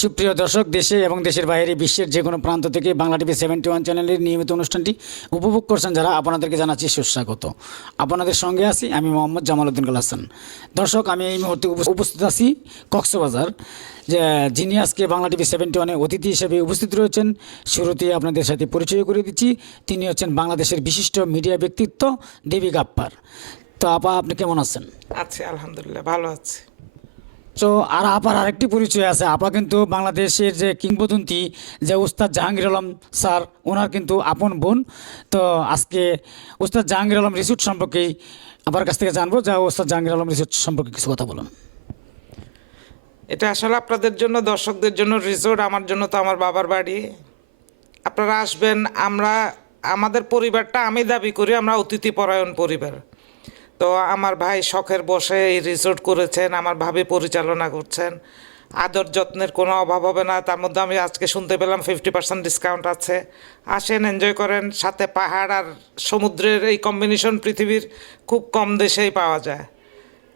সুপ্রিয় দর্শক, দেশে এবং দেশের বাইরে বিশ্বের যে কোনো প্রান্ত থেকে বাংলা টিভি সেভেন্টি ওয়ান চ্যানেলের নিয়মিত অনুষ্ঠানটি উপভোগ করছেন যারা, আপনাদেরকে জানাচ্ছি সুস্বাগত। আপনাদের সঙ্গে আছি আমি মোহাম্মদ জামাল উদ্দিন হাসান। দর্শক, আমি এই মুহূর্তে উপ- উপস্থিত আছি কক্সবাজার যিনি আজকে বাংলা টিভি সেভেন্টি ওয়ানে অতিথি হিসেবে উপস্থিত রয়েছেন। শুরুতে আপনাদের সাথে পরিচয় করে দিচ্ছি। তিনি হচ্ছেন বাংলাদেশের বিশিষ্ট মিডিয়া ব্যক্তিত্ব দেবী গাপ্পার। তো আপা, আপনি কেমন আছেন? আছি, আলহামদুলিল্লাহ, ভালো আছি। তো আর আপার আরেকটি পরিচয় আছে। আপা কিন্তু বাংলাদেশের যে কিংবদন্তি, যে উস্তাদ জাহাঙ্গীর আলম স্যার, ওনার কিন্তু আপন বোন। তো আজকে উস্তাদ জাহাঙ্গীর আলম রিসুট সম্পর্কেই আবার কাছ থেকে জানব। যা উস্তাদ জাহাঙ্গীর আলম রিসুট সম্পর্কে কিছু কথা বলুন। এটা আসলে আপনাদের জন্য, দর্শকদের জন্য রিসোর্ট, আমার জন্য তো আমার বাবার বাড়ি। আপনারা আসবেন, আমরা, আমাদের পরিবারটা আমি দাবি করি, আমরা অতিথি পরায়ণ পরিবার। তো আমার ভাই শখের বসে এই রিসোর্ট করেছেন, আমার ভাবি পরিচালনা করছেন। আদর যত্নের কোনো অভাব হবে না, তার মধ্যে আমি আজকে শুনতে পেলাম ফিফটি পার্সেন্ট ডিসকাউন্ট আছে। আসেন এনজয় করেন, সাথে পাহাড় আর সমুদ্রের এই কম্বিনেশন পৃথিবীর খুব কম দেশেই পাওয়া যায়।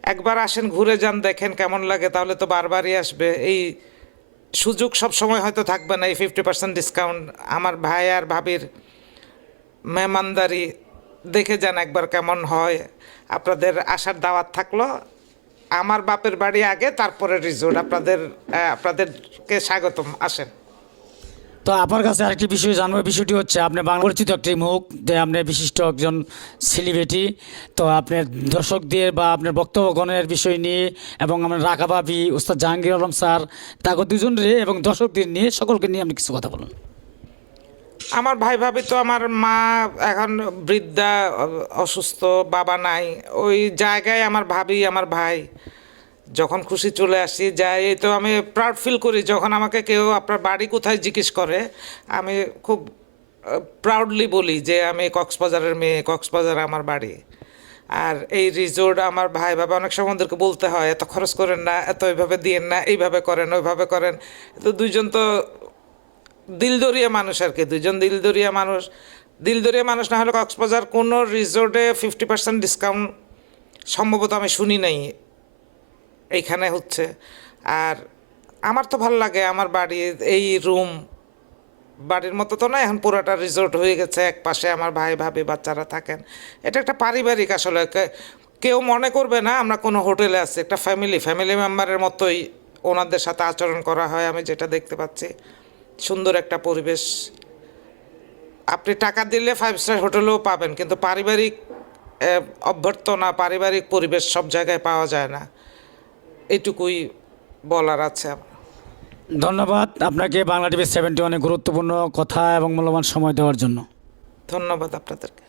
একবার আসেন, ঘুরে যান, দেখেন কেমন লাগে, তাহলে তো বারবারই আসবে। এই সুযোগ সব সময় হয়তো থাকবে না, এই ফিফটি পার্সেন্ট ডিসকাউন্ট আমার ভাই আর ভাবির মেহমানদারি দেখে যান একবার কেমন হয়। আপনাদের আসার দাওয়াত থাকল। আমার বাপের বাড়ি আগে, তারপরে রিজোর্ট আপনাদের আপনাদেরকে স্বাগতম। আসেন। তো আপনার কাছে আরেকটি বিষয় জানব। বিষয়টি হচ্ছে, আপনি বাংলা পরিচিত একটি মুখ, যে আপনি বিশিষ্ট একজন সেলিব্রিটি তো আপনার দর্শকদের বা আপনার বক্তব্যগণের বিষয় নিয়ে, এবং আমার রাখা ভাবি উস্তাদ জাহাঙ্গীর আলম স্যার তাকে দুজনরে এবং দর্শকদের নিয়ে, সকলকে নিয়ে আপনি কিছু কথা বলুন। আমার ভাই ভাবি তো আমার মা এখন বৃদ্ধা, অসুস্থ, বাবা নাই। ওই জায়গায় আমার ভাবি, আমার ভাই যখন খুশি চলে আসি, যাই তো আমি প্রাউড ফিল করি যখন আমাকে কেউ আপনার বাড়ি কোথায় জিজ্ঞেস করে, আমি খুব প্রাউডলি বলি যে আমি কক্সবাজারের মেয়ে, কক্সবাজার আমার বাড়ি। আর এই রিসোর্ট আমার ভাই বাবা অনেক সময় ওদেরকে বলতে হয়, এত খরচ করেন না, এত এইভাবে দিয়েন না, এইভাবে করেন, ওইভাবে করেন। তো দুইজন তো দিলদরিয়া মানুষ আর কি দুজন দিলদরিয়া মানুষ। দিলদরিয়া মানুষ না হলে কক্সবাজার কোনো রিসোর্টে ফিফটি পার্সেন্ট ডিসকাউন্ট সম্ভবত আমি শুনি নাই এইখানে হচ্ছে। আর আমার তো ভালো লাগে, আমার বাড়ি এই রুম বাড়ির মতো তো না, এখন পুরোটা রিসোর্ট হয়ে গেছে, এক পাশে আমার ভাই, ভাবি, বাচ্চারা থাকেন। এটা একটা পারিবারিক আসলে কেউ মনে করবে না আমরা কোনো হোটেলে আছি, একটা ফ্যামিলি ফ্যামিলি মেম্বারের মতোই ওনাদের সাথে আচরণ করা হয়, আমি যেটা দেখতে পাচ্ছি। সুন্দর একটা পরিবেশ। আপনি টাকা দিলে ফাইভ স্টার হোটেলেও পাবেন কিন্তু পারিবারিক অভ্যর্থনা পারিবারিক পরিবেশ সব জায়গায় পাওয়া যায় না। এটুকুই বলার আছে আমার। ধন্যবাদ আপনাকে বাংলা টিভি সেভেন্টি অনেক গুরুত্বপূর্ণ কথা এবং মূল্যবান সময় দেওয়ার জন্য। ধন্যবাদ আপনাদেরকে।